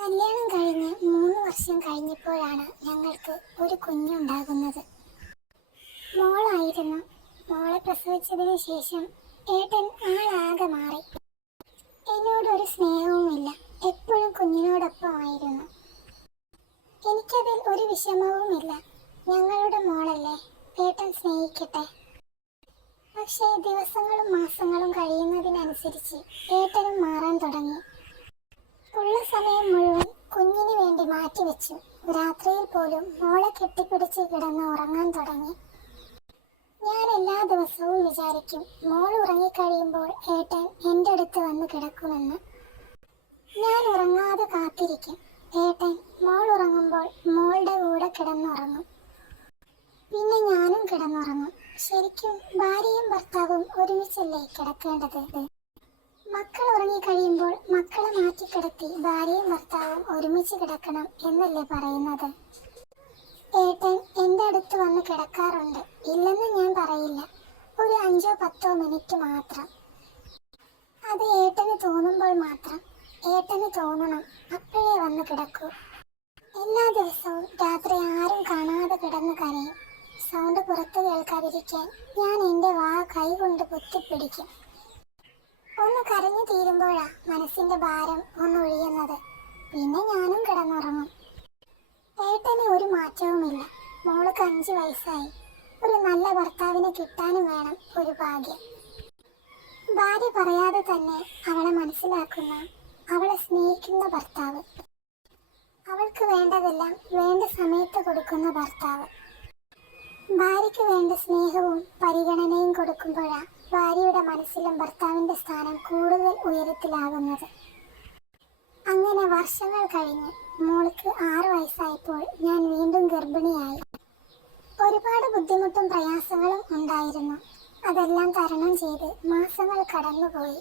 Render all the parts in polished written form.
കല്യാണം കഴിഞ്ഞ് 3 വർഷം കഴിഞ്ഞപ്പോഴാണ് ഞങ്ങൾക്ക് ഒരു കുഞ്ഞുണ്ടാകുന്നത്. മോളായിരുന്നു. മോളെ പ്രസവിച്ചതിന് ശേഷം ഏട്ടൻ ആളാകെ മാറി. എന്നോടൊരു സ്നേഹവുമില്ല, എപ്പോഴും കുഞ്ഞിനോടൊപ്പമായിരുന്നു. എനിക്കതിൽ ഒരു വിഷമവുമില്ല. ഞങ്ങളുടെ മോളല്ലേ, ഏട്ടൻ സ്നേഹിക്കട്ടെ. പക്ഷേ ദിവസങ്ങളും മാസങ്ങളും കഴിയുന്നതിനനുസരിച്ച് ഏട്ടനും മാറാൻ തുടങ്ങി. ഉള്ള സമയം മുഴുവൻ കുഞ്ഞിന് വേണ്ടി മാറ്റിവെച്ചു. രാത്രിയിൽ പോലും മോളെ കെട്ടിപ്പിടിച്ച് കിടന്ന് ഉറങ്ങാൻ തുടങ്ങി. ഞാൻ എല്ലാ ദിവസവും വിചാരിക്കും, മോൾ ഉറങ്ങിക്കഴിയുമ്പോൾ ഏട്ടൻ എൻ്റെ അടുത്ത് വന്ന് കിടക്കുമെന്ന്. ഞാൻ ഉറങ്ങാതെ കാത്തിരിക്കും. ഏട്ടൻ മോൾ ഉറങ്ങുമ്പോൾ മോളുടെ കൂടെ കിടന്നുറങ്ങും. പിന്നെ ഞാനും കിടന്നുറങ്ങും. ശരിക്കും ഭാര്യയും ഭർത്താവും ഒരുമിച്ചല്ലേ കിടക്കേണ്ടത്? മക്കൾ ഉറങ്ങിക്കഴിയുമ്പോൾ മക്കളെ മാറ്റിക്കിടത്തി ഭാര്യയും ഭർത്താവും ഒരുമിച്ച് കിടക്കണം എന്നല്ലേ പറയുന്നത്? ഏട്ടൻ എൻ്റെ അടുത്ത് വന്ന് കിടക്കാറുണ്ട്, ഇല്ലെന്ന് ഞാൻ പറയില്ല. ഒരു 5-10 മിനിറ്റ് മാത്രം. അത് ഏട്ടന് തോന്നുമ്പോൾ മാത്രം. ഏട്ടന് തോന്നണം, അപ്പോഴേ വന്ന് കിടക്കൂ. എല്ലാ ദിവസവും രാത്രി ആരും കാണാതെ കിടന്ന് കരയും. സൗണ്ട് പുറത്ത് കേൾക്കാതിരിക്കാൻ ഞാൻ എൻ്റെ വാ കൈകൊണ്ട് പൊത്തിപ്പിടിക്കും. ഒന്ന് കരഞ്ഞു തീരുമ്പോഴാ മനസ്സിന്റെ ഭാരം ഒന്നൊഴിയുന്നത്. പിന്നെ ഞാനും കിടന്നുറങ്ങും. ഏട്ടന് ഒരു മാറ്റവുമില്ല. മോൾക്ക് 5 വയസ്സായി. ഒരു നല്ല ഭർത്താവിനെ കിട്ടാനും വേണം ഒരു ഭാഗ്യം. ഭാര്യ പറയാതെ തന്നെ അവളെ മനസ്സിലാക്കുന്ന, അവളെ സ്നേഹിക്കുന്ന ഭർത്താവ്. അവൾക്ക് വേണ്ടതെല്ലാം വേണ്ട സമയത്ത് കൊടുക്കുന്ന ഭർത്താവ്. ഭാര്യയ്ക്ക് വേണ്ട സ്നേഹവും പരിഗണനയും കൊടുക്കുമ്പോഴാണ് ഭാര്യയുടെ മനസ്സിലും ഭർത്താവിൻ്റെ സ്ഥാനം കൂടുതൽ ഉയരത്തിലാകുന്നത്. അങ്ങനെ വർഷങ്ങൾ കഴിഞ്ഞ് മോൾക്ക് 6 വയസ്സായപ്പോൾ ഞാൻ വീണ്ടും ഗർഭിണിയായി. ഒരുപാട് ബുദ്ധിമുട്ടും പ്രയാസങ്ങളും ഉണ്ടായിരുന്നു. അതെല്ലാം തരണം ചെയ്ത് മാസങ്ങൾ കടന്നുപോയി.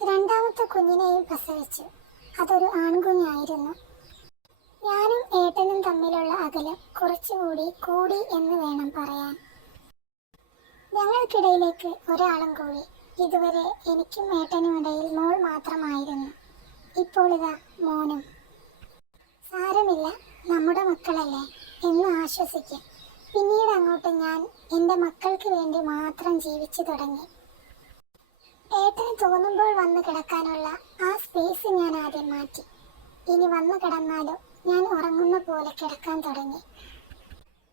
രണ്ടാമത്തെ കുഞ്ഞിനെയും പ്രസവിച്ചു. അതൊരു ആൺകുഞ്ഞായിരുന്നു. ഞാനും ഏട്ടനും തമ്മിലുള്ള അകലം കുറച്ചുകൂടി കൂടി എന്ന് വേണം പറയാൻ. ഞങ്ങൾക്കിടയിലേക്ക് ഒരാളും കൂടി. ഇതുവരെ എനിക്കും ഏട്ടനും ഇടയിൽ മോൾ മാത്രമായിരുന്നു. ഇപ്പോൾ ഇതാ മോനും. സാരമില്ല, നമ്മുടെ മക്കളല്ലേ എന്ന് ആശ്വസിക്കാം. പിന്നീട് അങ്ങോട്ട് ഞാൻ എൻ്റെ മക്കൾക്ക് വേണ്ടി മാത്രം ജീവിച്ചു തുടങ്ങി. ഏട്ടന് തോന്നുമ്പോൾ വന്ന് കിടക്കാനുള്ള ആ സ്പേസ് ഞാൻ ആദ്യം മാറ്റി. ഇനി വന്ന് കിടന്നാലും ഞാൻ ഉറങ്ങുന്ന പോലെ കിടക്കാൻ തുടങ്ങി.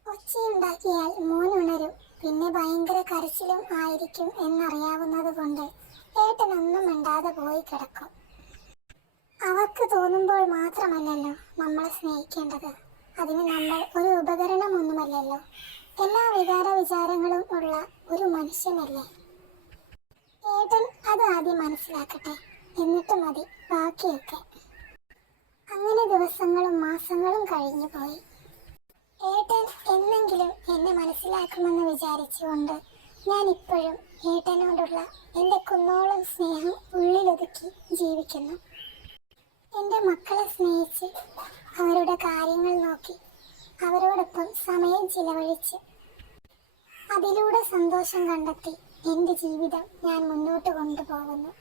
ഒച്ചയുണ്ടാക്കിയാൽ മോൻ ഉണരും. പിന്നെ ഭയങ്കര കരച്ചിലും ആയിരിക്കും എന്നറിയാവുന്നത് കൊണ്ട് ഏട്ടനൊന്നും മിണ്ടാതെ പോയി കിടക്കും. അവർക്ക് തോന്നുമ്പോൾ മാത്രമല്ലല്ലോ നമ്മളെ സ്നേഹിക്കേണ്ടത്. അതിന് നമ്മൾ ഒരു ഉപകരണമൊന്നുമല്ലല്ലോ. എല്ലാ വിചാരങ്ങളും ഉള്ള ഒരു മനുഷ്യനല്ലേ. ഏട്ടൻ അത് ആദ്യം മനസ്സിലാക്കട്ടെ, എന്നിട്ട് മതി ബാക്കിയൊക്കെ. അങ്ങനെ ദിവസങ്ങളും മാസങ്ങളും കഴിഞ്ഞു പോയി. ഏട്ടൻ എന്നെങ്കിലും എന്നെ മനസ്സിലാക്കുമെന്ന് വിചാരിച്ചുകൊണ്ട് ഞാൻ ഇപ്പോഴും ഏട്ടനോടുള്ള എൻ്റെ കുന്നോളം സ്നേഹം ഉള്ളിലൊതുക്കി ജീവിക്കുന്നു. എൻ്റെ മക്കളെ സ്നേഹിച്ച്, അവരുടെ കാര്യങ്ങൾ നോക്കി, അവരോടൊപ്പം സമയം ചിലവഴിച്ച്, അതിലൂടെ സന്തോഷം കണ്ടെത്തി എൻ്റെ ജീവിതം ഞാൻ മുന്നോട്ട് കൊണ്ടുപോകുന്നു.